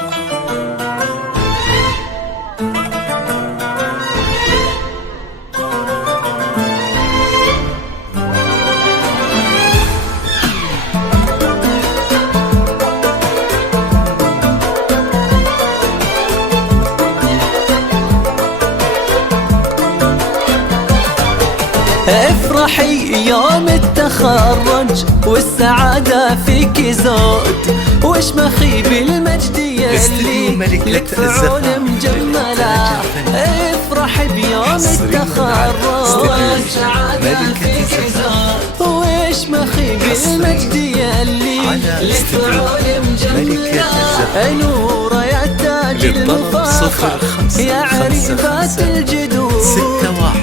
افرحي يوم التخرج والسعادة فيك زود، واشمخي بالمجد يلي لك فعول مجملة. افرحي بيوم التخرج والسعادة فيك زود، واشمخي بالمجد يلي لك فعول مجملة. نوره يا تاج المفاخر يا عريفات الجدود،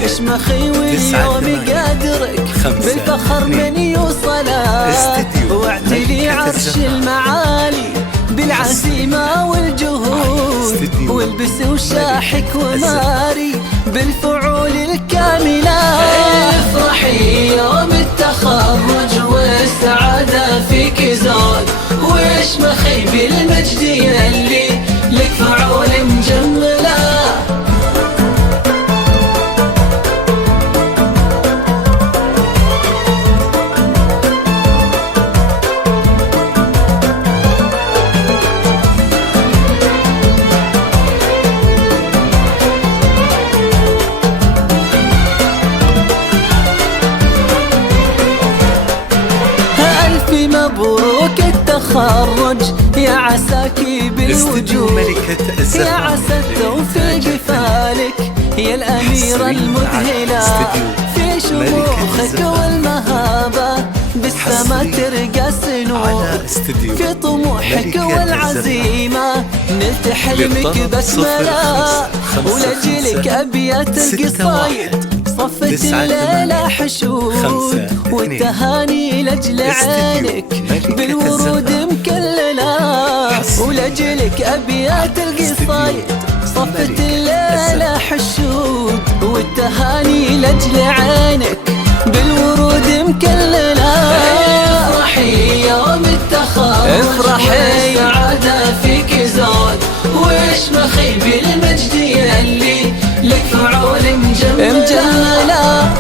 اشمخي واليوم قادرك بالفخر من يوصله. واعتلي عرش المعالي بالعزيمة والجهود، والبسي وشاحك وماري بالفعول الكاملة. افرحي يوم التخرج والسعادة فيك زود، واشمخي بالمجد يلي لك فعول مجملة. مبروك التخرج يا عساكي بالوجود، يا عسى التوفيق فالك يا الأميرة المذهلة. في شموخك والمهابة بالسما ترقى السنود، في طموحك والعزيمة نلت حلمك بسملة. ولجلك أبيات القصايد صفت الليلة حشود، والتهاني لجل عينك بالورود مكللة. ولجلك أبيات القصايد صفت الليلة حشود، والتهاني لجل عينك بالورود مكللة. افرحي يوم التخرج والسعادة فيك زود، واشمخي بالمجد يلي لك فعول مجملة.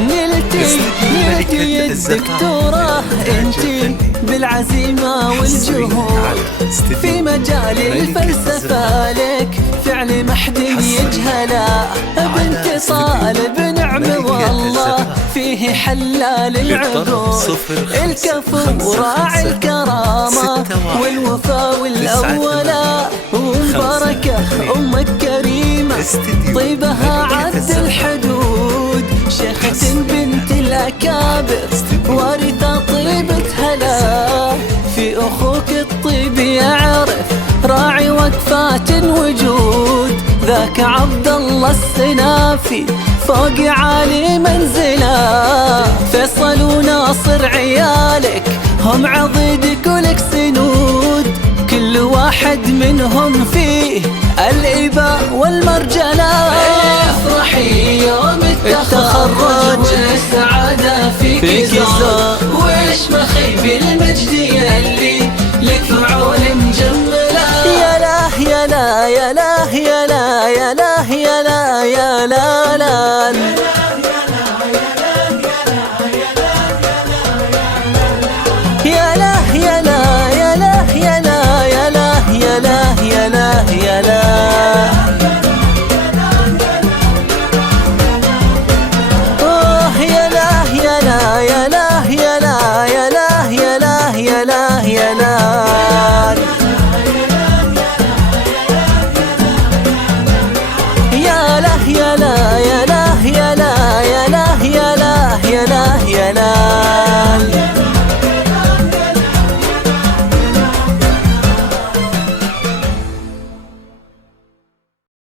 نلتي الدكتوراه انتي بالعزيمة والجهود، في مجال الفلسفة لك فعل محد يجهله. بنت طالب نعمة والله فيه حلال العقول، الكفو وراعي الكرامة والوفا والأولى. ومباركة أمك كريمة طيبها عد الحدود، شيخة بنت الأكابر وارثة طيبة هلا. في أخوك الطيب يعرف راعي وقفات وجود، ذاك عبد الله السنافي فوق عالي منزله. فيصل وناصر عيالك هم عضيدك ولك سنود، كل واحد منهم فيه الإباء والمرجلة. افرحي يوم التخرج والسعادة فيك زود، واشمخي بالمجد